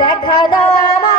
দেখা দাও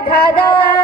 দেখা দাও